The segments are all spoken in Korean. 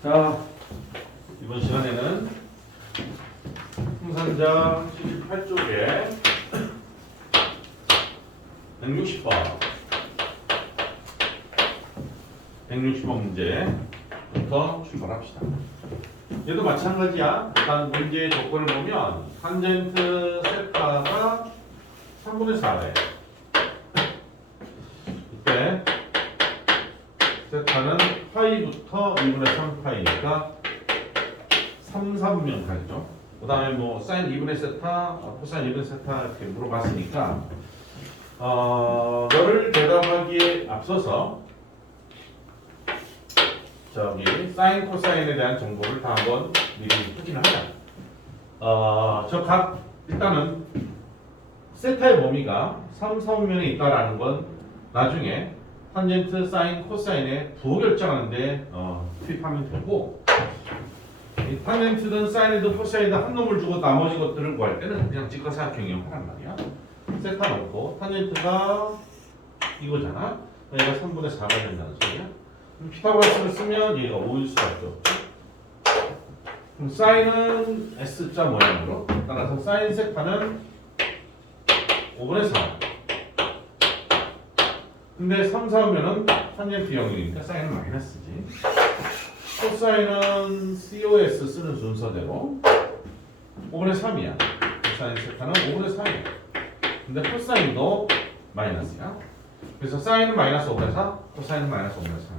자, 이번 시간에는 풍산자 78쪽에 160번 160번 문제부터 출발합시다. 얘도 마찬가지야. 일단 문제의 조건을 보면 탄젠트 세타가 3분의 4래. 이때 세타는 파이부터 2분의 3파이니까 3, 4분면 가겠죠. 그 다음에 뭐 사인 2분의 세타, 코사인 2분의 세타 이렇게 물어봤으니까 너를 대답하기에 앞서서 저기 사인, 코사인에 대한 정보를 다 한번 미리 확인을 하자. 저 각 일단은 세타의 범위가 3, 4분면에 있다라는 건 나중에 탄젠트, 사인, 코사인의 부호 결정하는데 투입하면 되고, 이 탄젠트든 사인이든 코사인이든 한 놈을 주고 나머지 것들을 구할 때는 그냥 직각삼각형이라고 하란 말이야. 세타 놓고 탄젠트가 이거잖아. 얘가 3분의 4가 된다는 소리야. 그럼 피타고라스를 쓰면 얘가 5일 수밖에 없죠. 그럼 사인은 S자 모양으로, 따라서 사인 세타는 5분의 4. 근데 3, 4면은 탄젠트 0이니까 사인은 마이너스지. 코사인은 COS 쓰는 순서대로 5분의 3이야. 코사인 세타는 5분의 3이야. 근데 코사인도 마이너스야. 그래서 사인은 마이너스 5분의 4, 코사인은 마이너스 5분의 3.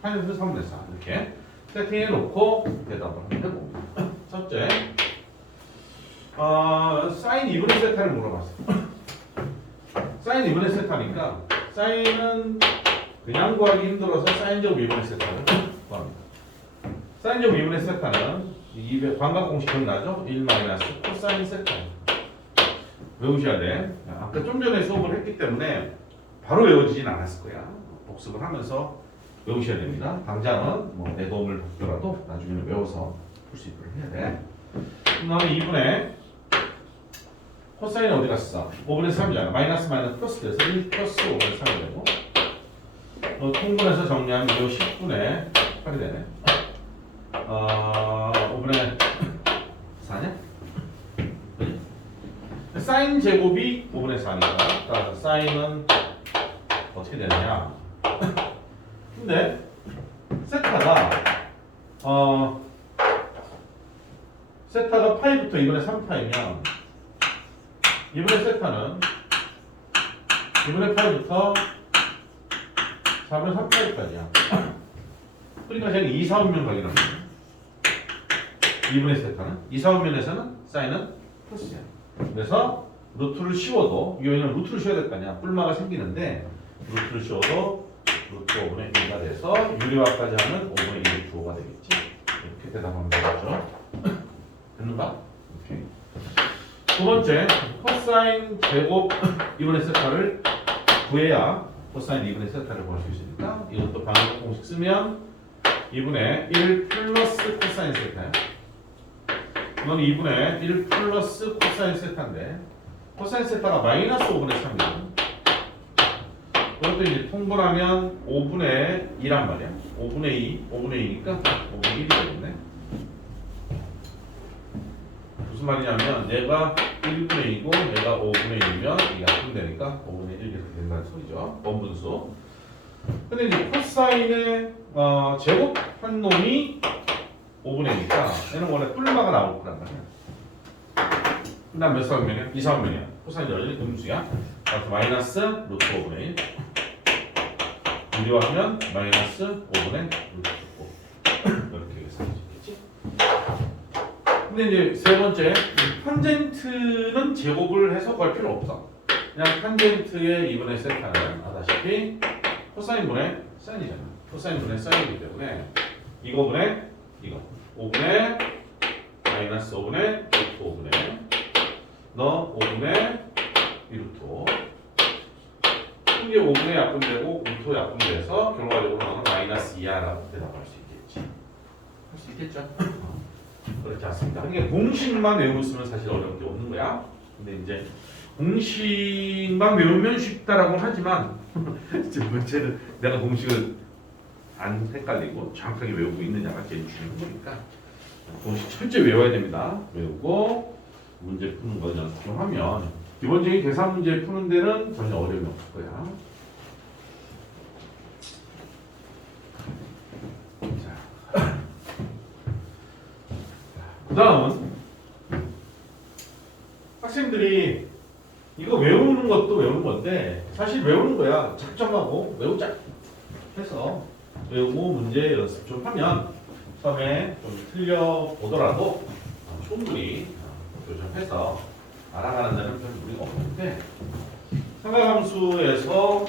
탄젠트는 3분의 4. 이렇게 세팅해 놓고 대답을 하면 되고. 첫째, 사인 2분의 세타를 물어봤어. 사인 2분의 세타니까 사인은 그냥 구하기 힘들어서 사인제곱 2분의 세타를 구합니다. 사인제곱 2분의 세타는 이 광각 공식 기억나죠? 1 마이너스 코사인 세타. 외우셔야 돼. 아까 좀 전에 수업을 했기 때문에 바로 외워지진 않았을 거야. 복습을 하면서 외우셔야 됩니다. 당장은 뭐 내 도움을 받더라도 나중에는 외워서 풀 수 있도록 해야 돼. 그 다음에 2분의 코사인은 어디 갔어? 5분의 3이잖아. 마이너스 플러스 돼서 1 플러스 5분의 3이 되고, 통분해서 정리하면 이 10분의 8이 되네. 5분의 4냐? 사인 제곱이 5분의 4니까 따라서 사인은 어떻게 되느냐? 근데 세타가 세타가 파이부터 2분의 3파이면 2분의 세타는 2분의 파이부터 4분의 3파이까지야. 그러니까 쟤는 2, 4분면 가기로 합니다. 2분의 세타는 2, 4분면에서는 사인은 플러스야. 그래서 루트를 씌워도 여기는 루트를 씌워야 될 거 아니야. 뿔마가 생기는데 루트를 씌워도 루트 5분의 1가 돼서 유리화까지 하면 5분의 1이 주어가 되겠지. 이렇게 대답하면 되겠죠. 됐는가? 오케이. 두 번째, 코사인 제곱 2분의 세타를 구해야 코사인 2분의 세타를 구할 수 있으니까 이것도 방정 공식 쓰면 2분의 1 플러스 코사인 세타야. 이건 2분의 1 플러스 코사인 세타인데 코사인 세타가 마이너스 5분의 3이거든. 그것도 이제 통분하면 5분의 2란 말이야. 5분의 2, 5분의 2니까 5분의 1이 되겠네. 무슨 말이냐면 얘가 1분의 2고 얘가 5분의 1이면 이게 약분되니까 5분의 1 이렇게 된다는 소리죠. 원분수. 근데 이제 코사인의 제곱한 놈이 5분의 2니까 얘는 원래 뿔마가 나올 거란 말이야. 그 다음 몇 사분면이야? 2, 4분면이야. 코사인 여전히 음수야. 그래서 마이너스 루트 5분의 1. 유리화하면 마이너스 5분의 루트 9. 이렇게 계산할 수 있겠지? 근데 이제 세 번째, 탄젠트는 제곱을 해서 구할 필요 없어. 그냥 탄젠트의 2분의 세타는 아다시피 코사인분의 사인이잖아. 코사인분의 사인이기 때문에 이거분의 이거 5분의 마이너스 5분의 루트 5분의 너 5분의 2루트 이게 5분의 약분되고 루트 약분돼서 결과적으로 너는 마이너스 2야라고 대답할 수 있겠지. 할 수 있겠죠? 그렇지 않습니다. 이게 공식만 외우고 있으면 사실 어려운 게 없는 거야. 근데 이제 공식만 외우면 쉽다라고 하지만 이제 문제는 내가 공식을 안 헷갈리고 정확하게 외우고 있느냐가 제일 중요한 거니까 공식 철저히 외워야 됩니다. 외우고 문제 푸는 거 연습 좀 하면 기본적인 계산 문제 푸는 데는 전혀 어려움이 없을 거야. 자, 그 다음은 학생들이 이거 외우는 것도 외우는 건데 사실 외우는 거야. 작정하고 외우자 해서 외우고 문제 연습 좀 하면 처음에 좀 틀려보더라도 충분히 교정해서 알아가는 데는 별 무리가 없는데 삼각함수에서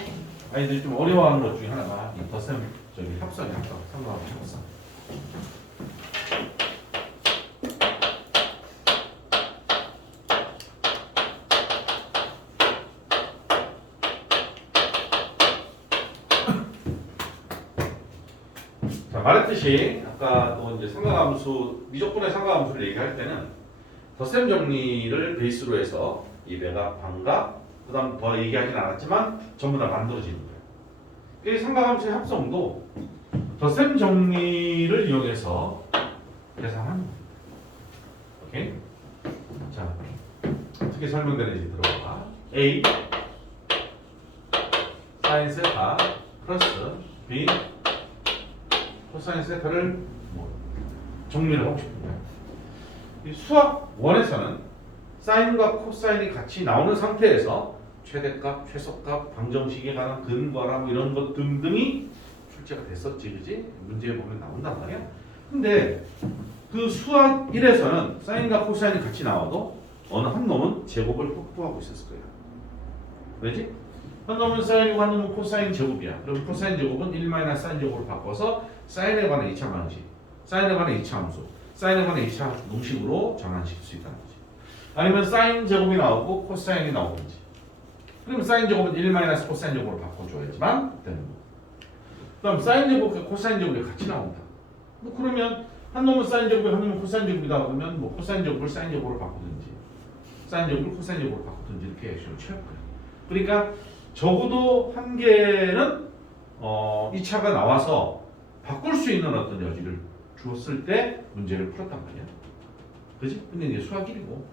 아이들이 좀 어려워하는 것 중에 하나가 이 덧셈 합성이야. 삼각함수 합성. 자, 말했듯이 아까 또 이제 삼각함수 미적분의 삼각함수를 얘기할 때는 덧셈 정리를 베이스로 해서 이 매각, 반각, 그다음 더 얘기하진 않았지만 전부 다 만들어지는 거예요. 이 삼각함수의 합성도 덧셈 정리를 이용해서 계산하는 겁니다. 오케이? 자, 어떻게 설명되는지 들어봐. A 사인 세타 플러스 B 코사인 세타를 정리를 하고 싶은 거예요. 이 수학 1에서는 사인과 코사인이 같이 나오는 상태에서 최대값, 최소값, 방정식에 관한 근거랑 이런 것 등등이 출제가 됐었지, 그지? 문제에 보면 나온단 말이야. 근데 그 수학 1에서는 사인과 코사인이 같이 나와도 어느 한 놈은 제곱을 확보하고 있었을 거야. 왜지? 한 놈은 사인이고 한 놈은 코사인 제곱이야. 그럼 코사인 제곱은 1 사인 제곱으로 바꿔서 사인에 관한 2차 방식, 사인에 관한 2차 함수, 사인에 관한 2차 공식으로 전환시킬 수 있다는 거지. 아니면 사인 제곱이 나오고 코사인이 나오든지. 그럼 사인 제곱은 1 코사인 제곱으로 바꿔줘야지만 되는 거. 그다음 사인 제곱과 코사인 제곱이 같이 나온다. 뭐 그러면 한 놈은 사인 제곱이 한 놈은 코사인 제곱이다 그러면 뭐 코사인 제곱을 사인 제곱으로 바꾸든지, 사인 제곱을 코사인 제곱으로 바꾸든지 이렇게 액션을 취할 거야. 그러니까 적어도 한 개는 2차가 나와서 바꿀 수 있는 어떤 여지를 주었을 때 문제를 풀었단 말이야. 그지? 근데 이제 수학 1이고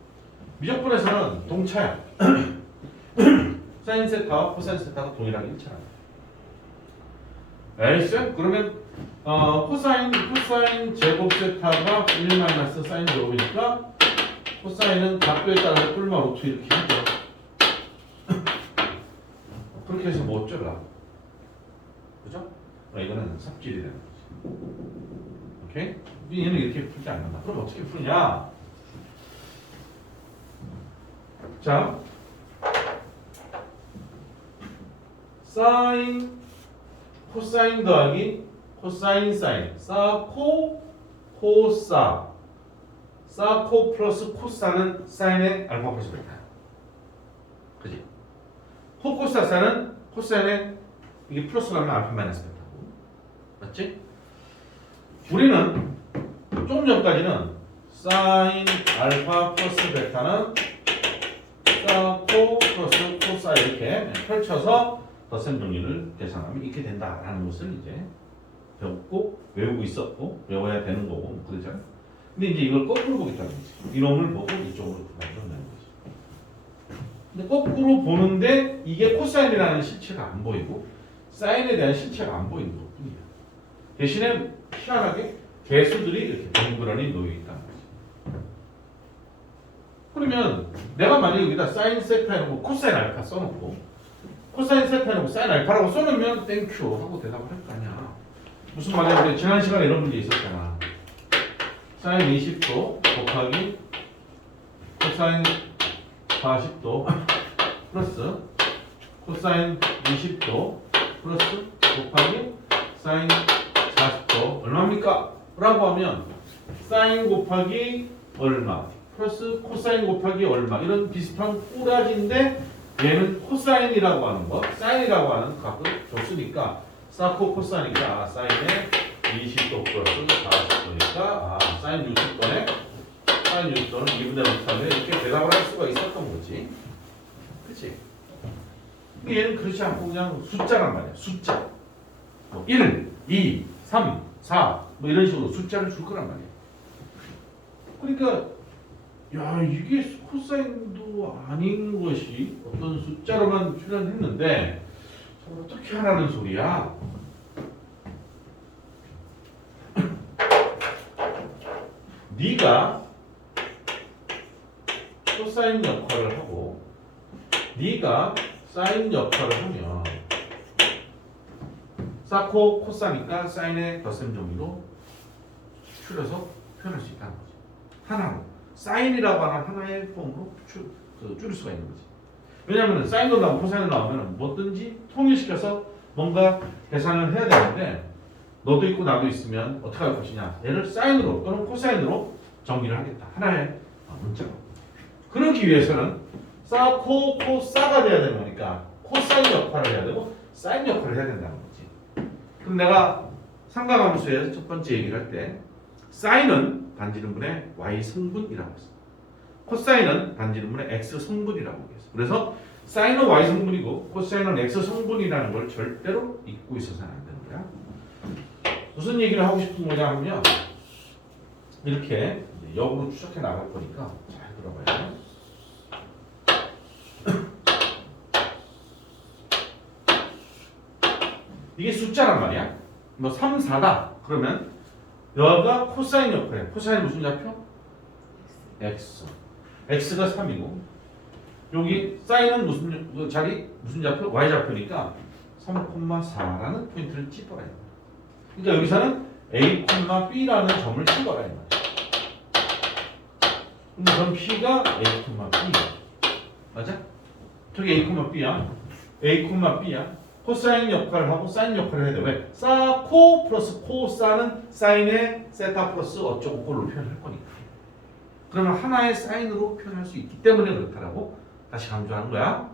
미적분에서는 동차야. 사인 세타와 코사인 세타가 동일하게 1차라는 거야. 알겠어요? 그러면 코사인 제곱 세타가 1 사인 제곱이니까 코사인은 각도에 따라서 뿔마 루트 이렇게 하죠. 그렇게 해서 뭐 어쩌라. 그죠? 이거는 삽질이 되는 거지. 오케이? 얘는 이렇게 풀지 않는다. 그럼 어떻게 푸냐? 자, 사인, 코사인 더하기 코사인 사인, 사코, 코사, 사코 플러스 코사는 사인의 알파 플러스 베타야. 그지? 코코사사는 코사인의 이게 플러스가 하면 알파 마이너스 베타고. 맞지? 우리는 조금 전까지는 사인 알파 플러스 베타는 사코 플러스 코사 이렇게 펼쳐서 덧셈 정리를 계산하면 이렇게 된다라는 것을 이제 배웠고 외우고 있었고 외워야 되는 거고 그러잖아. 근데 이제 이걸 거꾸로 보겠다는 거지. 이놈을 보고 이쪽으로 만들어내는 거지. 근데 거꾸로 보는데 이게 코사인이라는 실체가 안 보이고 사인에 대한 실체가 안 보이는 것뿐이야. 대신에 희한하게 개수들이 이렇게 동그라니 놓여 있다는 거지. 그러면 내가 만약에 여기다 사인 세타 해놓고 코사인 알파 써놓고 코사인 세타 해놓고 사인 알파라고 써놓으면 땡큐 하고 대답을 할 거 아니야. 무슨 말이야? 우리 지난 시간에 이런 문제 있었잖아. 사인 20도 곱하기 코사인 40도 플러스 코사인 20도 플러스 곱하기 사인 40도 얼마입니까? 라고 하면 사인 곱하기 얼마 플러스 코사인 곱하기 얼마 이런 비슷한 꾸라지인데 얘는 코사인이라고 하는 거 사인이라고 하는 값을 줬으니까 사코 코사니까 사인의 20도 플러스 40도니까 사인 60도네 사인 60도는 2분의 5차면 이렇게 대답을 할 수가 있었던 거지. 그치? 얘는 그렇지 않고 그냥 숫자란 말이야. 숫자. 뭐 1, 2, 3, 4, 뭐 이런 식으로 숫자를 줄 거란 말이에요. 그러니까 야 이게 코사인도 아닌 것이 어떤 숫자로만 표현했는데 저걸 어떻게 하라는 소리야? 네가 코사인 역할을 하고 네가 사인 역할을 하면 사코 코사니까 사인의 덧셈 정의로 줄여서 표현할 수 있다는 거지. 하나로 사인이라고 하는 하나의 폼으로 줄일 수가 있는 거지. 왜냐하면 사인도 나오고 코사인도 나오면 뭐든지 통일시켜서 뭔가 계산을 해야 되는데 너도 있고 나도 있으면 어떻게 할 것이냐. 얘를 사인으로 또는 코사인으로 정리를 하겠다. 하나의 문자로. 그러기 위해서는 사, 코, 코, 사가 돼야 되는 거니까 코사인 역할을 해야 되고 사인 역할을 해야 된다는 거지. 그럼 내가 삼각함수에서 첫 번째 얘기를 할 때 사인은 반지름분의 y 성분이라고 했어. 코사인은 반지름분의 x 성분이라고 했어. 그래서 사인은 y 성분이고 코사인은 x 성분이라는 걸 절대로 잊고 있어서는 안 되는 거야. 무슨 얘기를 하고 싶은 거냐 하면 이렇게 역으로 추적해 나갈 거니까 잘 들어봐요. 이게 숫자란 말이야. 뭐 3, 4다. 그러면 여가 코사인 역할이야. 코사인 무슨 좌표? x. x가 3이고 여기 사인은 무슨 자리? 무슨 좌표? y 좌표니까 3,4라는 포인트를 찝어라. 그러니까 여기서는 a, b라는 점을 찍어라. 근데 그럼 p가 a, b. 맞아? 저기 a, b야. a, b야. 코사인 역할을 하고 사인 역할을 해야 돼. 왜? 사, 코 플러스 코사는 사인의 세타 플러스 어쩌고 꼴로 표현할 거니까. 그러면 하나의 사인으로 표현할 수 있기 때문에 그렇다라고 다시 강조하는 거야.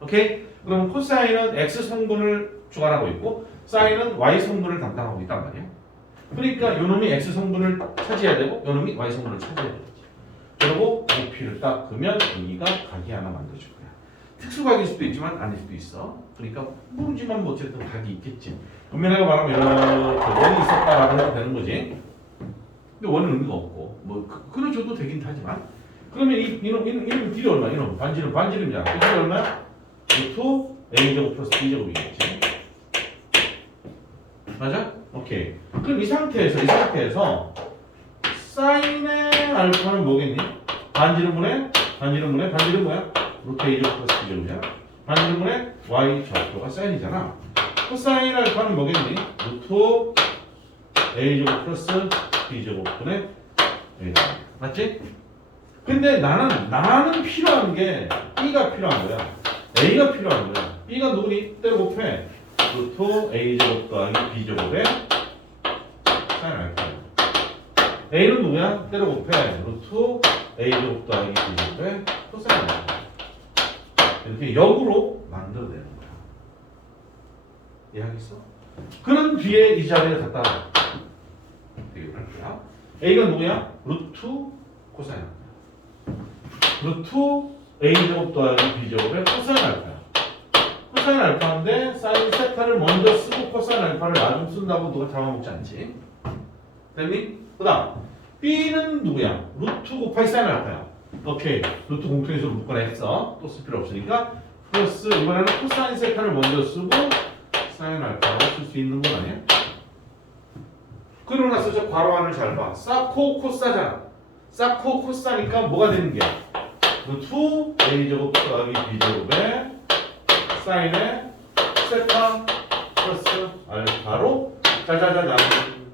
오케이? 그럼 코사인은 x 성분을 주관하고 있고 사인은 y 성분을 담당하고 있단 말이야. 그러니까 요놈이 x 성분을 차지해야 되고 요놈이 y 성분을 차지해야 되지. 그리고 IP를 딱 그으면 여기가 각이 하나 만들어줄 거야. 특수각일 수도 있지만 아닐 수도 있어. 그러니까 모르지만 뭐 어쨌든 각이 있겠지. 엄연하게 말하면 이렇게 원이 있었다라고 해도 되는 거지. 근데 원은 의미가 없고 뭐 그려줘도 되긴 하지만 그러면 이놈 길이 얼마? 이놈 반지름이잖아. 그 길이 얼마야? 루트 a제곱 플러스 b제곱이겠지. 맞아? 오케이. 그럼 이 상태에서 사인의 알파는 뭐겠니? 반지름분의 뭐야? 루트 a제곱 플러스 b제곱이야. 반지름분의 y 좌표가 사인이잖아. 코사인 알파는 뭐겠니? 루트 a제곱 플러스 b제곱분의 a. 맞지? 근데 나는 필요한 게 b가 필요한 거야. a가 필요한 거야. b가 누구니? 때려 곱해. 루트 a제곱 더하기 b제곱에 사인 알파. a는 누구야? 때려 곱해. 루트 a제곱 더하기 b제곱에 코사인 알파. 이렇게 역으로 만들어내는 거야. 이해하겠어? 그런 뒤에 이 자리에 갖다 대입을 할 거야. a가 누구야? 루트 코사인 알파. 루트 a제곱 더하기 b제곱에 코사인 알파야. 코사인 알파인데 사인 세타를 먼저 쓰고 코사인 알파를 나중 쓴다고 누가 잡아먹지 않지? 됐니? 그 다음 b는 누구야? 루트 곱하기 사인 알파야. 오케이. 루트 공통인수로 묶거나 했어. 또 쓸 필요 없으니까 플러스 이번에는 코사인 세타를 먼저 쓰고 사인 알파라고 쓸 수 있는 건 아니야? 그러고 나서 저 괄호 안을 잘 봐. 사코 코사잖아. 사코 코사니까 뭐가 되는 게? 루트 a제곱 더하기 b제곱에 사인의 세타 플러스 알파로 짜자자자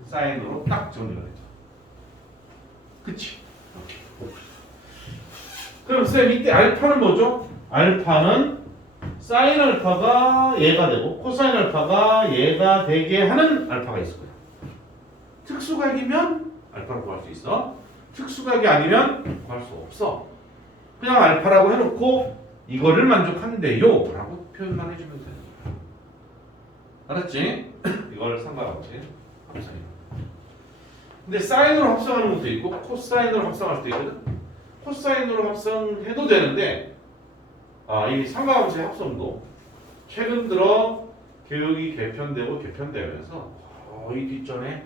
사인으로 딱 정리가 되죠. 그치? 그럼 쌤 이때 알파는 뭐죠? 알파는 사인 알파가 얘가 되고 코사인 알파가 얘가 되게 하는 알파가 있을 거야. 특수각이면 알파를 구할 수 있어. 특수각이 아니면 구할 수 없어. 그냥 알파라고 해놓고 이거를 만족한대요 라고 표현만 해주면 되는 거야. 알았지? 이걸 삼각함수의 합성이야. 근데 사인으로 합성하는 것도 있고 코사인으로 합성할 수도 있거든. 코사인으로 합성해도 되는데 이 삼각함수의 합성도 최근 들어 교육이 개편되면서 거의 뒷전에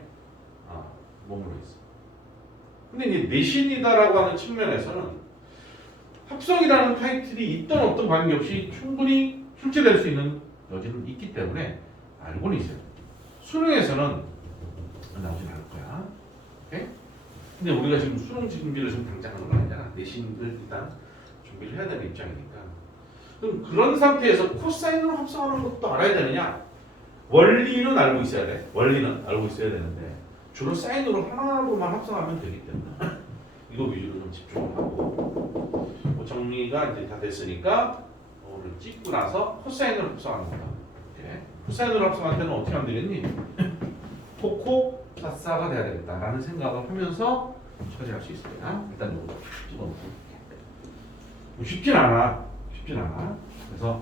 머물러 있어. 근데 이제 내신이다라고 하는 측면에서는 합성이라는 타이틀이 있던 없던 관계없이 충분히 출제될 수 있는 여지는 있기 때문에 알고는 있어요. 수능에서는 나오진 않을 거야. 오케이? 근데 우리가 지금 수능 준비를 지금 당장 하는 건 아니잖아. 내신을 일단 준비를 해야 되는 입장이니까. 그럼 그런 상태에서 코사인으로 합성하는 것도 알아야 되느냐? 원리는 알고 있어야 돼. 원리는 알고 있어야 되는데 주로 사인으로 하나로만 합성하면 되기 때문에 이거 위주로 좀 집중을 하고 뭐 정리가 이제 다 됐으니까 오늘 찍고 나서 코사인으로 합성하는 거다. 이렇게. 코사인으로 합성할 때는 어떻게 하면 되겠니? 코코 사사가 돼야 되겠다라는 생각을 하면서 처리할 수 있습니다. 일단 이거 찍어놓고 쉽진 않아. 쉽진 않아. 그래서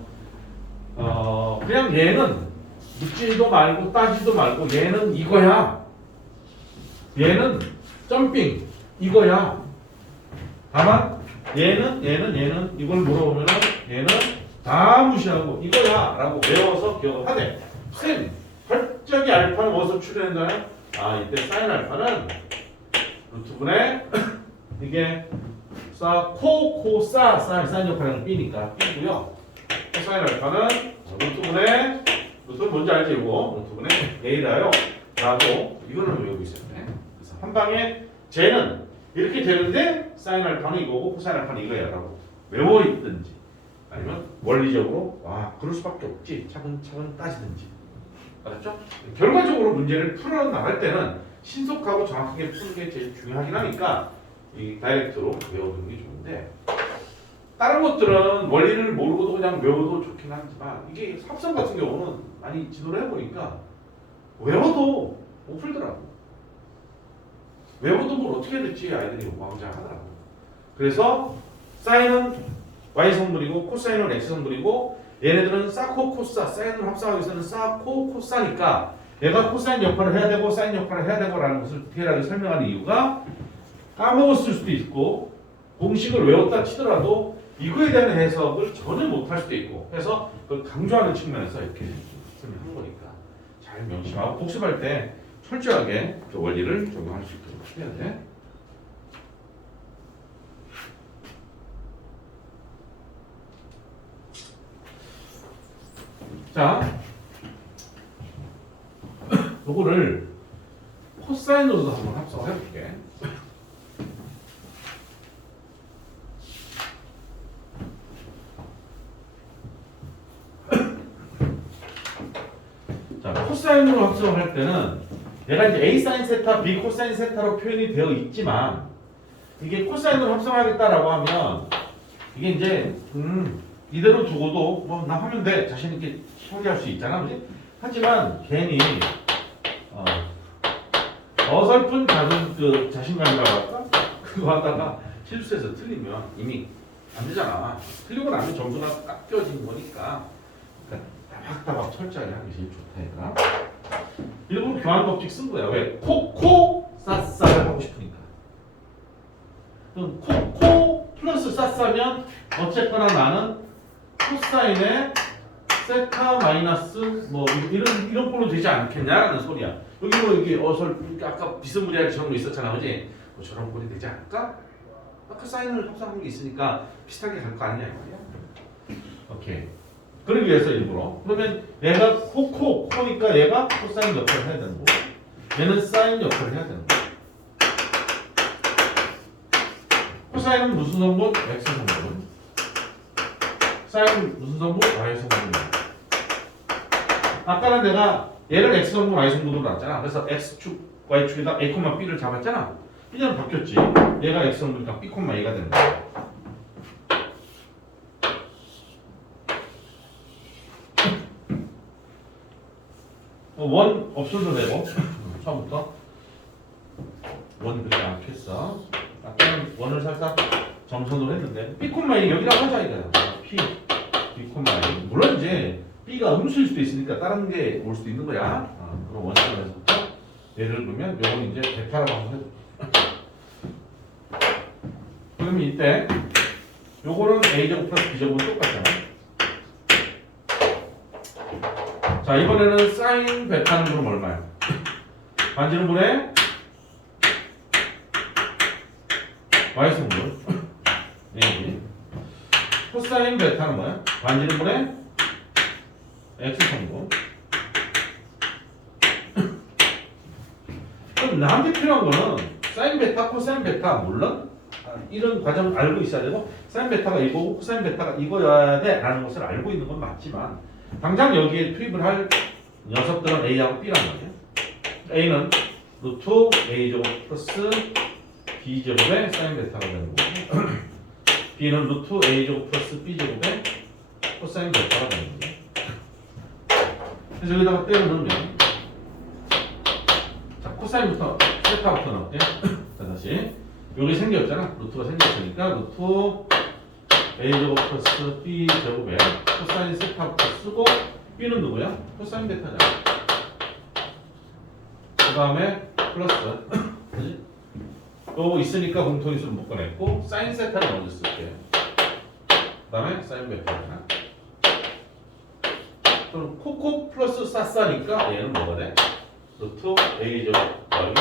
그냥 얘는 묻지도 말고 따지도 말고 얘는 이거야. 얘는 점핑 이거야. 다만 얘는 이걸 물어보면은 얘는 다 무시하고 이거야 라고 외워서 기억을 하되 쌤 갑자기 알파는 어디서 출현했나요? 이때 사인 알파는 루트분의 이게 사인 역할은 B니까 B고요. 사인 알파는 루트분의 뭔지 알지 이거? 루트분의 A라요 라고 이거는 외우고 있어요. 그래서 한 방에 쟤는 이렇게 되는데 사인 알파는 이거고 코사인 알파는 이거야 라고 외워 있든지 아니면 원리적으로 그럴 수밖에 없지 차근차근 따지든지. 알았죠? 결과적으로 문제를 풀어나갈 때는 신속하고 정확하게 푸는 게 제일 중요하긴 하니까 이 다이렉트로 외워두는 게 좋은데 다른 것들은 원리를 모르고도 그냥 외워도 좋긴 하지만 이게 합성 같은 경우는 많이 지도를 해보니까 외워도 못 풀더라고. 외워도 뭘 어떻게 해야 될지 아이들이 왕자하더라고. 그래서 사인은 y성분이고 코사인은 x성분이고 얘네들은 사코 코사 사인으로 합성하기 위해서는 사코 코사니까 얘가 코사인 역할을 해야 되고 사인 역할을 해야 되고 라는 것을 디테일하게 설명하는 이유가 까먹었을 수도 있고 공식을 외웠다 치더라도 이거에 대한 해석을 전혀 못할 수도 있고 그래서 그걸 강조하는 측면에서 이렇게 설명한 거니까 잘 명심하고 복습할 때 철저하게 그 원리를 적용할 수 있도록 해야 돼. 자, 요거를 코사인으로도 한번 합성을 해볼게. 자, 코사인으로 합성을 할 때는 얘가 이제 A 사인 세타, B 코사인 세타로 표현이 되어 있지만 이게 코사인으로 합성하겠다라고 하면 이게 이제 이대로 두고도 뭐 나 하면 돼 자신 있게 처리할 수 있잖아, 그지? 하지만 괜히 어설픈 자신감이라고 할까? 그거 하다가 실수해서 틀리면 이미 안 되잖아. 틀리고 나면 점수가 깎여진 거니까 그러니까 따박따박 철저하게 하는 게 제일 좋다 얘들아. 일부러 교환 법칙 쓴 거야. 왜? 코코 싸싸를 하고 싶으니까. 그럼 코코 플러스 싸싸면 어쨌거나 나는 코사인의 세타 마이너스 뭐 이런 꼴로 되지 않겠냐라는 소리야. 여기 뭐 이게 아까 비스무리하게 저런 거 있었잖아, 그지? 뭐 저런 꼴이 되지 않을까? 아까 사인을 합성한 게 있으니까 비슷하게 갈 거 아니냐 이 말이야. 오케이. 그러기 위해서 일부러 그러면 얘가 코니까 얘가 코사인 역할을 해야 되는 거고 얘는 사인 역할을 해야 되는 거고. 코사인은 무슨 성분? x 성분. 사인은 무슨 성분? y 성분이야. 아까는 내가 얘를 x 성분, y 성분으로 놨잖아. 그래서 x축, y축에다 a, b를 잡았잖아. 이제는 바뀌었지. 얘가 x 성분이니까 b, a가 되는 거야. 원 없어도 되고 처음부터 원 그렇게 안 했어. 아까는 원을 살짝 점선으로 했는데 b, a 여기다가 하자 이거야. p, b, a 물론 이제 b가 음수일 수도 있으니까 다른 게 올 수도 있는 거야. 그럼 원점에서부터 예를 들면 요건 이제 베타라고 한번 해줘. 그러면 이때 요거는 a제곱 플러스 b제곱은 똑같잖아. 자 이번에는 사인 베타는 그럼 얼마야? 반지름분의 y승분 A. 코사인 베타는 뭐야? 반지름분의 x승분. 그럼 나한테 필요한 거는 사인 베타, 코사인 베타 물론 이런 과정을 알고 있어야 되고 사인 베타가 이거고 코사인 베타가 이거여야 돼 라는 것을 알고 있는 건 맞지만 당장 여기에 투입을 할 녀석들은 A하고 B란 말이야. A는 루트 A제곱 플러스 B제곱의 사인 베타가 되는 거고 B는 루트 A제곱 플러스 B제곱의 코사인 베타가 되는 거죠. 그래서 여기다가 떼어 넣으면 자 코사인부터 세타부터 넣을게. 자 다시 여기 생겼잖아. 루트가 생겼으니까 루트 A제곱 플러스 B제곱에 코사인 세타부터 쓰고 B는 누구야? 코사인 베타잖아. 그 다음에 플러스 또 있으니까 공통인수를 묶어냈고 사인 세타를 먼저 쓸게. 그 다음에 사인 베타잖아. 그럼 코코 플러스 싸싸니까 얘는 뭐가 돼? 루트 A제곱 더하기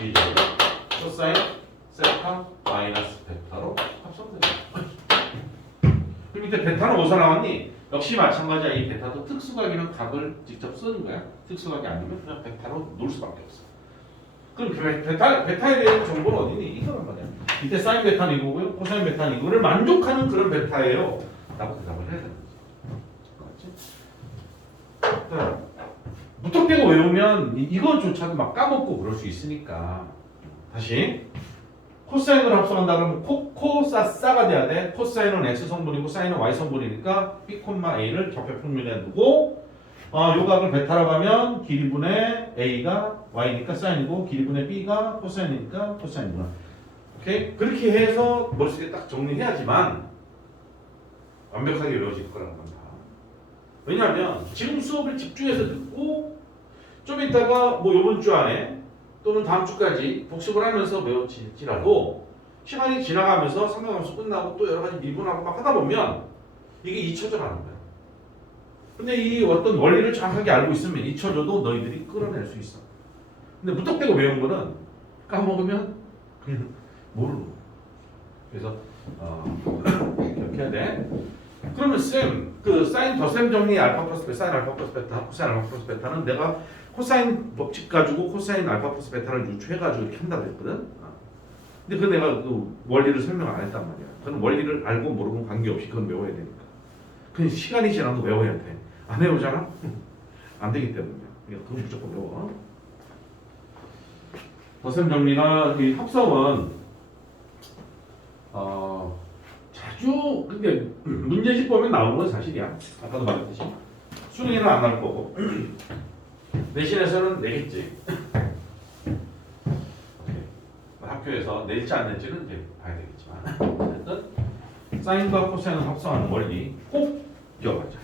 B제곱 코사인 세타 마이너스 베타로 합성되죠. 그 밑에 베타는 어디서 나왔니? 역시 마찬가지야. 이 베타도 특수각이면 각을 직접 쓰는 거야. 특수각이 아니면 그냥 베타로 놓을 수밖에 없어. 그럼 베타에 대한 정보는 어디니? 이거란 말이야. 이때 사인 베타는 이거고요. 코사인 베타는 이거를 만족하는 그런 베타예요. 라고 대답을 해야 되는 거지. 맞지? 무턱대고 외우면 이거조차도 막 까먹고 그럴 수 있으니까 다시 코사인으로 합성한다 그러면 코사사가 돼야 돼. 코사인은 X성분이고 사인은 Y성분이니까 B, A를 좌표 평면에 두고 요 각을 베타라고 하면 길이분의 A가 Y니까 사인이고 길이분의 B가 코사인이니까 코사인이구나. 오케이? 그렇게 해서 머릿속에 딱 정리해야지만 완벽하게 외워질 거라는 겁니다. 왜냐하면 지금 수업을 집중해서 듣고 좀 이따가 뭐 이번 주 안에 또는 다음 주까지 복습을 하면서 외워질지라도 시간이 지나가면서 삼각함수 끝나고 또 여러 가지 미분하고 막 하다 보면 이게 잊혀져가는 거야. 근데 이 어떤 원리를 정확하게 알고 있으면 잊혀져도 너희들이 끌어낼 수 있어. 근데 무턱대고 외운 거는 까먹으면 그냥 모르는 거야. 그래서 이렇게 해야 돼. 그러면 그 사인 덧셈 정리 알파 플러스 베타, 사인 알파 플러스 베타, 코사인 알파 플러스 베타는 내가 코사인 법칙 가지고 코사인 알파 플러스 베타를 유추해가지고 이렇게 한다고 했거든. 근데 그 내가 그 원리를 설명 안 했단 말이야. 그건 원리를 알고 모르고 관계없이 그건 외워야 되니까. 그냥 시간이 지나도 외워야 돼. 안 외우잖아? 안 되기 때문에. 그러니까 그건 무조건 외워. 덧셈 정리나 이 합성은 자주 근데 문제집 보면 나오는 건 사실이야. 아까도 말했듯이 수능에는 안 나올 거고 내신에서는 내겠지. 학교에서 낼지 안 낼지는 이제 봐야 되겠지만 어쨌든 사인과 코사인을 합성하는 원리 꼭 기억하자.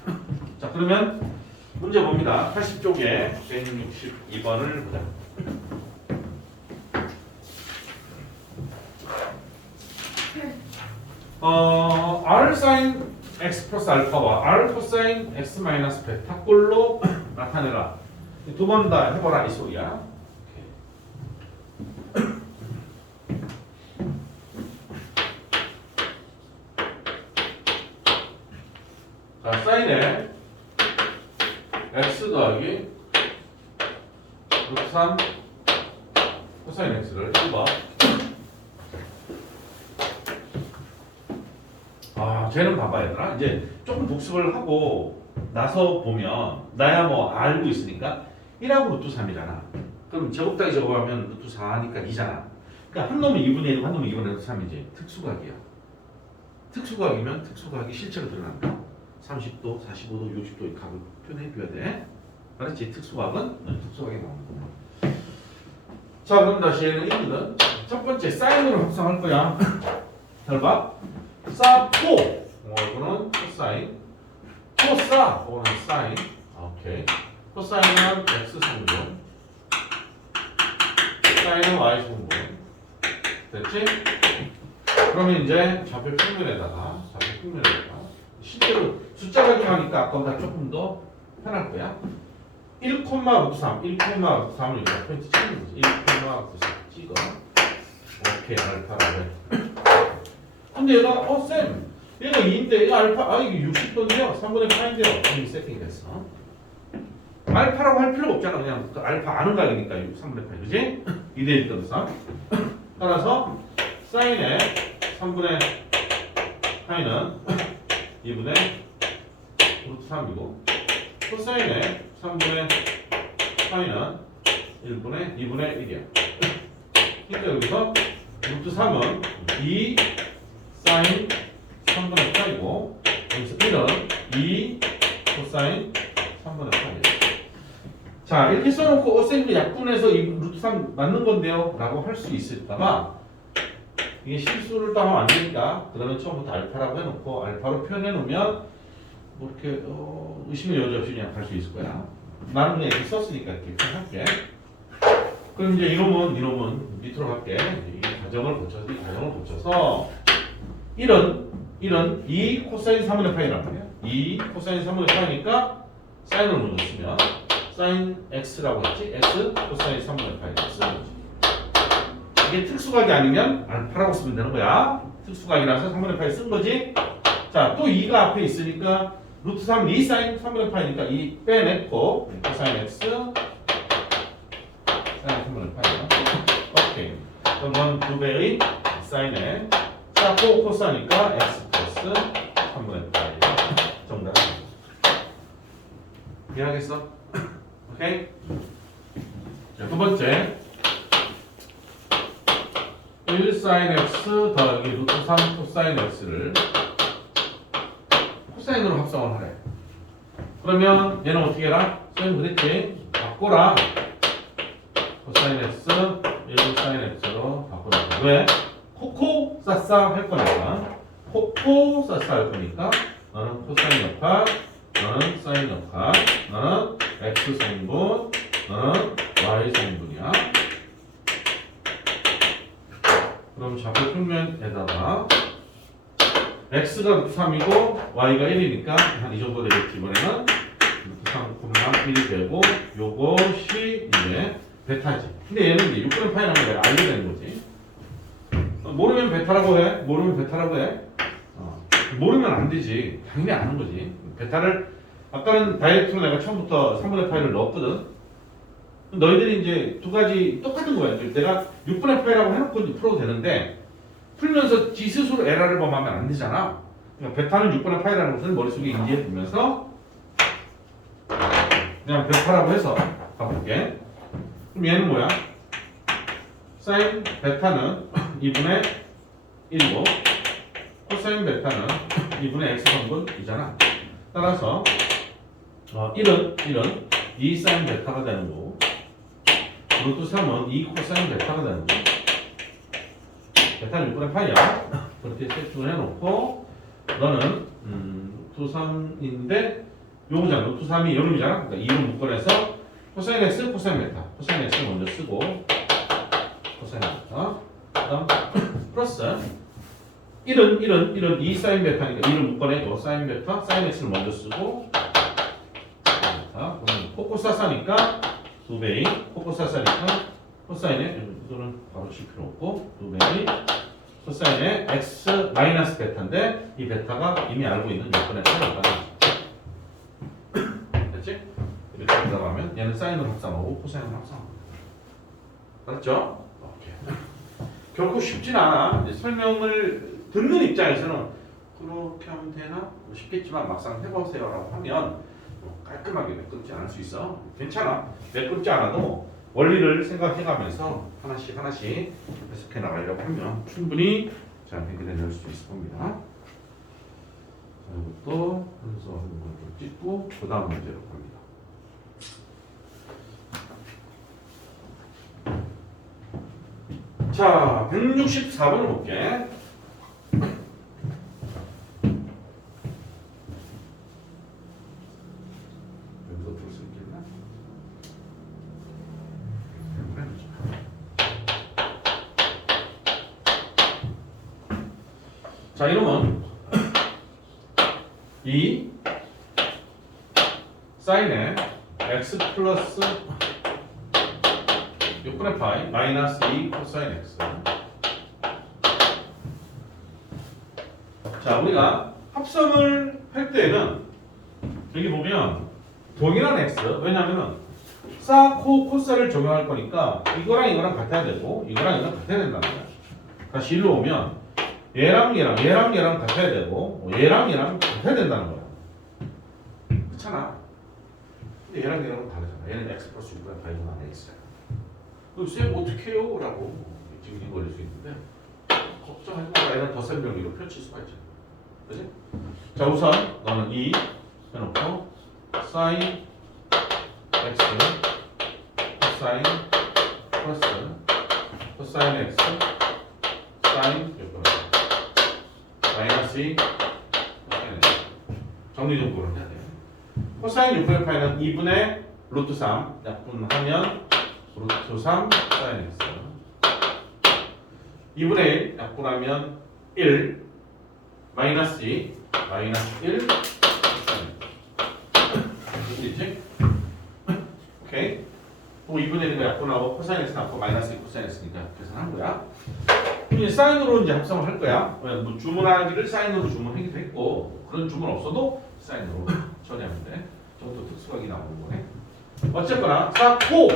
자 그러면 문제 봅니다. 80쪽에 162번을 보자. R 사인 X 플러스 알파와 R 코사인 X 마이너스 베타 꼴로 나타내라. 두 번 다 해보라 이 소리야. 자, 사인에 X 더하기 루트 3 코사인 X를 해봐. 쟤는 봐봐 얘들아. 이제 조금 복습을 하고 나서 보면 나야 뭐 알고 있으니까 1하고 루트 3이잖아. 그럼 제곱 따기 제곱하면 루트 4니까 2잖아. 그러니까 한 놈은 2분의 1이고 한 놈은 2분의 루트 3이지. 특수각이야. 특수각이면 특수각이 실제로 드러난다. 30도, 45도, 60도의 각을 표현해줘야 돼. 알았지? 특수각은 특수각이 나오는 거야. 자 그럼 다시 얘는 1이거든. 첫 번째 사인으로 합성할 거야. 잘 봐. 사포 이거는 코사인 코사 이거는 사인. 오케이. 코사인은 X 성분 사인은 Y 성분 됐지? 그러면 이제 좌표 평면에다가 실제로 숫자 가지고 하니까 아까보다 조금 더 편할 거야. 1, 루트 3, 1, 루트 3을 이렇게 포인트 찍는 거지. 1, 루트 3 찍어. 오케이, 알파라고 해. 근데 얘가, 쌤, 얘가 2인데, 얘가 알파, 이게 60도인데요? 3분의 파인데요? 이미 세팅이 됐어. 알파라고 할 필요가 없잖아. 그냥 그 알파 아는 각이니까 3분의 파이, 그지? 2대1 떠서. 따라서, 사인의 3분의 파이는 2분의 루트 3이고, 코사인의 3분의 파이는 2분의 1이야. 그러니까 여기서 루트 3은 2 사인 3분의 파이고, 여기서 1은 2 코사인 3분의 파이예요. 자, 이렇게 써놓고 쌤이 약분해서 이 루트 3 맞는 건데요? 라고 할 수 있을까봐 이게 실수를 또 하면 안 되니까 그러면 처음부터 알파라고 해놓고 알파로 표현해놓으면 뭐 이렇게 의심의 여지 없이 그냥 갈 수 있을 거야. 나는 그냥 이렇게 썼으니까 이렇게 표현할게. 그럼 이제 이놈은 밑으로 갈게. 이 과정을 거쳐서 1은 2 코사인 3분의 파이란 말이야. 2 코사인 3분의 파이니까 사인을 먼저 쓰면 사인 x라고 했지. x 코사인 3분의 파이를 쓰는 거지. 이게 특수각이 아니면 알파라고 쓰면 되는 거야. 특수각이라서 3분의 파이 쓴 거지. 자, 또 2가 앞에 있으니까 루트 3 2 사인 3분의 파이니까 2 빼냈고 코사인 x 사인 3분의 파이야. 오케이. 그러면 2배의 사인에 자, 또 코사니까 x 플러스 3분의 파이. 정답. 이해하겠어? 오케이? 자, 두 번째 1 사인 x 더하기 루트 3 코사인 x를 코사인으로 합성을 하래. 그러면 얘는 어떻게 해라? 쌤 그랬지? 바꿔라. 코사인 x 1 사인 x로 바꿔라. 왜? 코코 싸싸 할 거니까. 코코 싸싸 할 거니까 너는 코사인 역할, 너는 사인 역할, 너는 x 성분, 너는 y 성분이야. 그럼 좌표 평면에다가 x가 루트 3이고 y가 1이니까 한 이 정도 되겠지. 이번에는 루트 3,1이 되고 요것이 이제 베타지. 근데 얘는 이제 6분의 파이라는 걸 내가 알게 되는 거지. 모르면 베타라고 해. 모르면 베타라고 해. 모르면 안 되지. 당연히 아는 거지. 베타를 아까는 다이렉트로 내가 처음부터 3분의 파이를 넣었거든. 너희들이 이제 두 가지 똑같은 거야. 내가 6분의 파이라고 해놓고 이제 풀어도 되는데 풀면서 지 스스로 에러를 범하면 안 되잖아. 그러니까 베타는 6분의 파이라는 것을 머릿속에 인지해 두면서 그냥 베타라고 해서 가볼게. 그럼 얘는 뭐야? 사인 베타는 2분의 1이고 코사인 베타는 2분의 x 성분이잖아. 따라서 1은 2 사인 베타가 되는 거고 루트 3은 2 코사인 베타가 되는 거고 베타는 6분의 파이야. 그렇게 세팅을 해놓고 너는 루트 3인데 요거잖아. 루트 3이 여름이잖아. 그러니까 2로 묶어내서 코사인 x, 코사인 베타. 코사인 x 먼저 쓰고 코사인 베타. 그 다음 플러스 1은 2 사인 베타니까 2를 묶어내고 사인 베타, 사인 x를 먼저 쓰고 자, 그러면 코코사사니까 2배의 코코사사니까 코사인에 이거는 바로 칠 필요 없고 2배의 코사인에 x 마이너스 베타인데 이 베타가 이미 알고 있는 요건에 따라가는 됐지? 이렇게 들어가면 얘는 사인으로 합성하고 코사인으로 합성하고 알았죠? 오케이. 결코 쉽진 않아. 이제 설명을 듣는 입장에서는 그렇게 하면 되나? 뭐 쉽겠지만 막상 해보세요라고 하면 깔끔하게 매끄럽지 않을 수 있어. 괜찮아. 매끄럽지 않아도 원리를 생각해가면서 하나씩 해석해 나가려고 하면 충분히 잘 해결될 수 있을 겁니다. 자, 이것도 순서 한 번 찍고 그 다음 문제로 갑니다. 자, 164번을 볼게. 여기서 풀 수 있겠나? 자, 이러면 이 사인의 x 플러스 6분의 파이 마이너스 2 코사인 x. 자, 우리가 합성을 할 때는 여기 보면 동일한 x, 왜냐면은 사, 코, 코사를 적용할 거니까 이거랑 이거랑 같아야 되고 이거랑 이거랑 같아야 된다는 거야. 다시 일로 오면 얘랑 얘랑 같아야 되고 얘랑 같아야 된다는 거야. 그렇잖아. 근데 얘랑 얘랑은 다르잖아. 얘는 x 플러스 6분의 파이는 안 x잖아. 그럼 쌤 어떻게 해요? 라고 질문이 걸릴 수 있는데 걱정하지 마. 얘는 더 센 병리로 펼칠 수가 있잖아. 그지? 자, 우선 너는 2 해놓고 사인 x 코사인 플러스 코사인 x 사인 마이너스 2 정리 좀 그걸 해야 돼. 코사인 6분의 파이는 2분의 루트 3 약분하면 루트 3 사인 x 2분의 1 약분하면 1 마이너스 2 마이너스 1 있지? 오케이. 또 2분의 1은 약분하고 코사인 x 나고 마이너스 2 코사인 x니까 계산한 거야. 그럼 이제 사인으로 이제 합성을 할 거야. 뭐 주문하기를 사인으로 주문하기도 했고 그런 주문 없어도 사인으로 처리하면 돼. 저것도 특수하게 나오는 거네. 어쨌거나 사코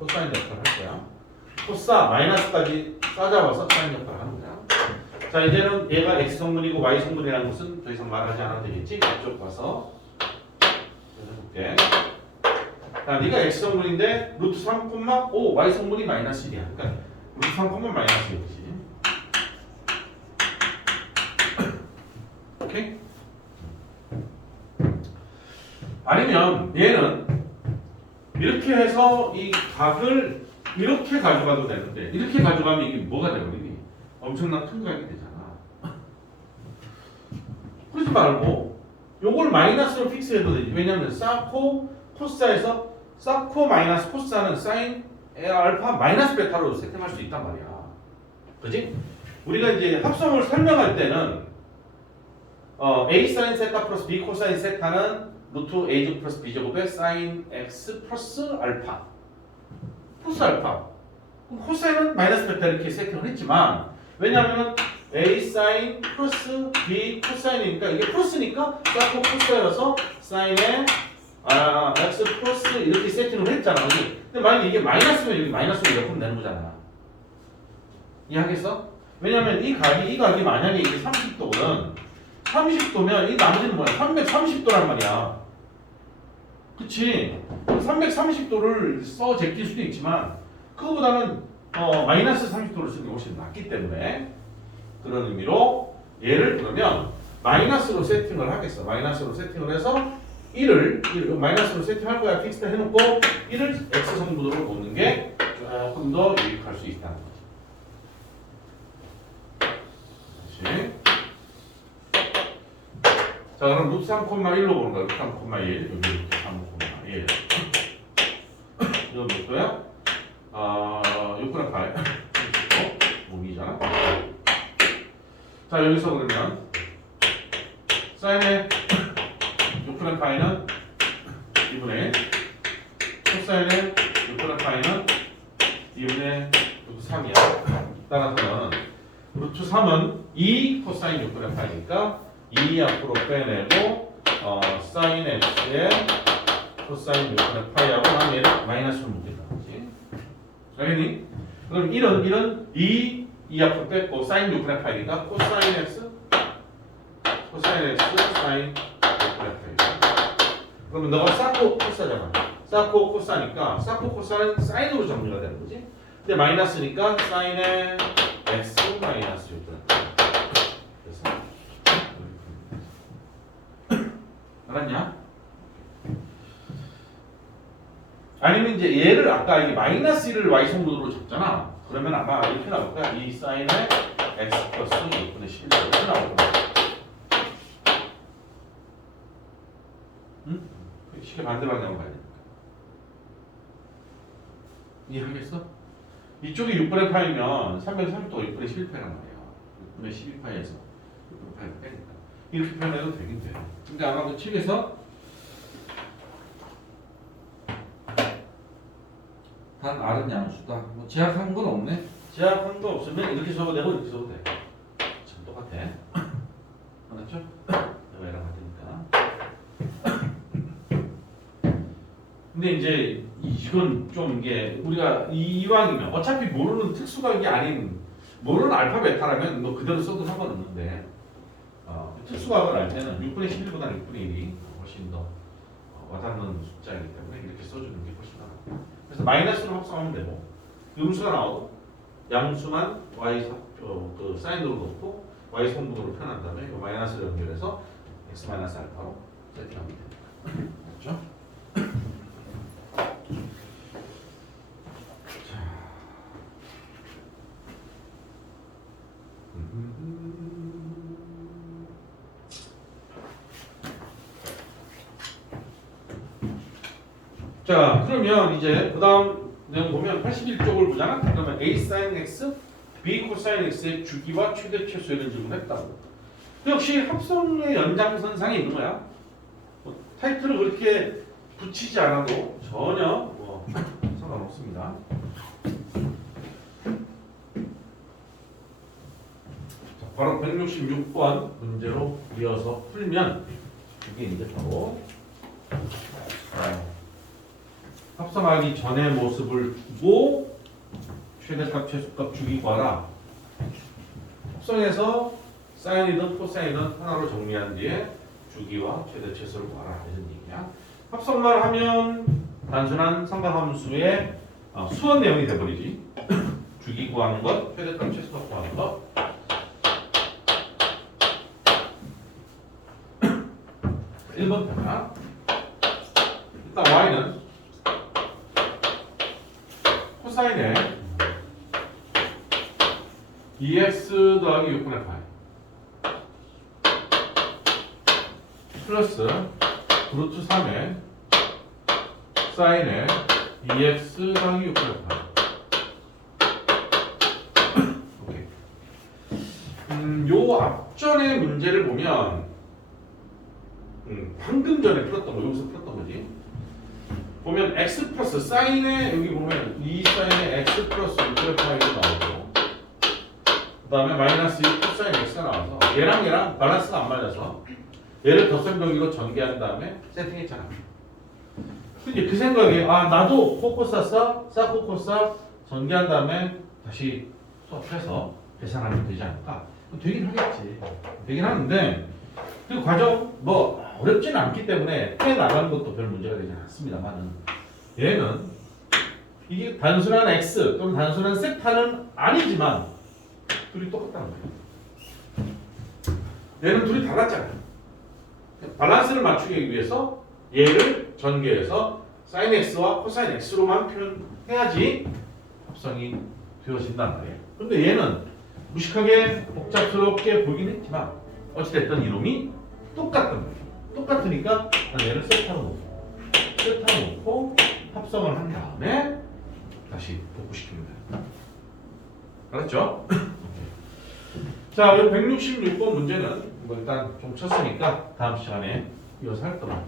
코사인 역할을 할 거야. 코사 마이너스까지 싸잡아서 사인 역할을 하는 거야. 자, 이제는 얘가 x 성분이고 y 성분이라는 것은 더 이상 말하지 않아도 되겠지? 이쪽 가서 해볼게. 자, 네가 x 성분인데 루트 3,5 y 성분이 마이너스 1이야. 그러니까 루트 3, 마이너스 1이지. 오케이? 아니면 얘는 이렇게 해서 이 각을 이렇게 가져가도 되는데 이렇게 가져가면 이게 뭐가 되거니? 엄청난 큰 각이 되잖아. 그러지 말고 요걸 마이너스로 픽스해도 되지. 왜냐면 사코 코사에서 사코 마이너스 코사는 사인 알파 마이너스 베타로 세팅할 수 있단 말이야. 그지? 우리가 이제 합성을 설명할 때는 A 사인 세타 플러스 B 코사인 세타는 루트 A 제곱 플러스 B 제곱의 사인 X 플러스 알파 플러스 알파. 그럼 코사인은 마이너스 베타 이렇게 세팅을 했지만 왜냐하면 A 사인 플러스 B 코사인이니까 이게 플러스니까 사코 코사여서 사인의 X 플러스 이렇게 세팅을 했잖아. 근데 만약에 이게 마이너스면 여기 마이너스로 역으로 내는 거잖아. 이해하겠어? 왜냐면 이 각이 만약에 이게 30도거든. 30도면 이 나머지는 뭐야? 330도란 말이야. 그치? 330도를 써 제낄 수도 있지만 그거보다는 마이너스 30도를 쓰는 게 훨씬 낫기 때문에 그런 의미로 얘를 그러면 마이너스로 세팅을 하겠어. 마이너스로 세팅을 해서 1을 마이너스로 세팅할 거야. 픽스 해놓고 1을 x 성분으로 놓는 게 조금 더 유익할 수 있다는 거지. 다시. 자, 그럼 루트 3,1로 보는 거야. 루트 3,1 여기 루트 3,1 이건 몇 도야? 6분의 8 몸이잖아. 자, 여기서 그러면 사인의 6분의 파이는 2분의 1 코사인의 6분의 파이는 2분의 루트 3이야. 따라서는 루트 3은 2 코사인 6분의 파이니까 2 앞으로 빼내고 사인 x의 코사인 6분의 파이하고 난 얘를 마이너스로 묶인다. 그렇지? 알겠니? 그럼 1은 2 앞으로 뺐고 사인 6분의 파이니까 코사인 x 사인 6분의 파이. 그러면 너가 사코 코사잖아. 사코 코사니까 사코 코사는 사인으로 정리가 되는 거지. 근데 마이너스니까 사인의 x 마이너스 6분의 파이. 그래서 알았냐? 아니면 이제 얘를 아까 이게 마이너스 1을 y 성분으로 적잖아. 그러면 아마 이렇게 나올 거야. 이 사인의 x 플러스 6분의 11 이렇게 나올 거야. 응? 시계 반대 방향으로 가야 되니까. 이해하겠어? 이쪽이 6분의 파이면 330도가 6분의 11파이란 말이야. 6분의 12파이에서 6분의 파이를 빼니까. 이렇게 표현해도 되긴 돼. 근데 아마 그 책에서 단 R은 양수다. 뭐 제약한 건 없네. 제약한 거 없으면 이렇게 써도 되고 이렇게 써도 돼. 참 똑같아. 알았죠? 내가 얘랑 같으니까. 근데 이제 이건 좀 이게 우리가 이왕이면 어차피 모르는 특수각이 아닌 모르는 알파 베타라면 뭐 그대로 써도 상관없는데 특수각을 알 때는 6분의 11보다 6분의 1이 훨씬 더 와닿는 숫자이기 때문에 이렇게 써주는 게 훨씬 나아요. 그래서 마이너스로 합성하면 되고 음수가 나와도 양수만 y 그 사인으로 놓고 y 성분으로 표현한 다음에 이 마이너스를 연결해서 x 마이너스 알파로 세팅하면 됩니다. 그렇죠? 자, 그러면 이제 그 다음 내용 보면 81쪽을 보잖아? 그러면 A sin X, B cosine X의 주기와 최대 최소 이런 질문을 했다고. 역시 합성의 연장선상에 있는 거야. 뭐, 타이틀을 그렇게 붙이지 않아도 전혀 뭐 상관없습니다. 자, 바로 166번 문제로 이어서 풀면 이게 이제 바로 합성하기 전의 모습을 두고 최대값, 최소값 주기 구하라. 합성해서 사인이든 코사인이든 하나로 정리한 뒤에 주기와 최대 최소를 구하라 이런 얘기야. 합성만 하면 단순한 삼각함수의 수원 내용이 돼버리지. 주기 구하는 것, 최대값, 최소값 구하는 것. 1번 표가 일단 y는 코사인에 2x 더하기 6분의 8 플러스 루트 3에 사인에 2x 더하기 6분의 8 오케이. 요 앞전의 문제를 보면 방금 전에 풀었던 거 여기서 풀었던 거지. 보면 x 플러스 사인에 여기 보면 2 사인에 x 플러스 6분의 8이 나오고 그 다음에 마이너스 2 코사인 x가 나와서 얘랑 밸런스가 안 맞아서 얘를 덧셈병기로 전개한 다음에 세팅했잖아. 근데 그 생각에 나도 코코사 사 코코사 전개한 다음에 다시 수업해서 계산하면 되지 않을까? 되긴 하겠지. 되긴 하는데 그 과정 뭐 어렵지는 않기 때문에 해 나가는 것도 별 문제가 되지 않습니다만은 얘는 이게 단순한 x 또는 단순한 세타는 아니지만 둘이 똑같다는 거예요. 얘는 둘이 달랐잖아요. 밸런스를 맞추기 위해서 얘를 전개해서 sin x와 cosine x로만 표현해야지 합성이 되어진단 말이에요. 근데 얘는 무식하게 복잡스럽게 보이긴 했지만 어찌됐든 이놈이 똑같단 말이에요. 똑같으니까 얘를 세타로 놓고 합성을 한 다음에 다시 복구시키면 돼요. 알았죠? 자, 이 166번 문제는 뭐 일단 좀 쳤으니까 다음 시간에 이어서 할 거라.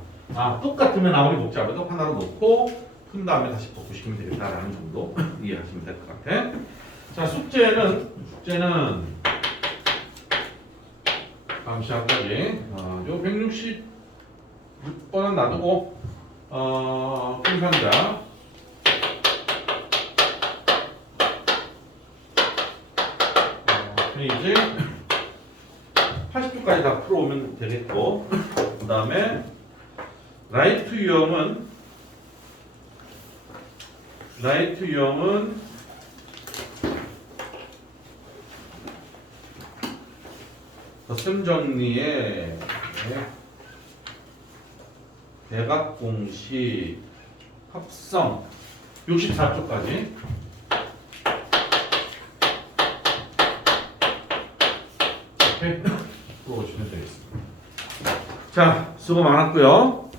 똑같으면 아무리 복잡해도 하나로 놓고 푼 다음에 다시 복구시키면 되겠다라는 정도 이해하시면 될 것 같아. 자, 숙제는 다음 시간까지 요 166번은 놔두고 풍산자 페이지 80쪽까지 다 풀어오면 되겠고 그 다음에 라이트 유형은 덧셈 정리의 대각 공식 합성 64쪽까지 이렇게 풀어오시면 되겠습니다. 자, 수고 많았고요.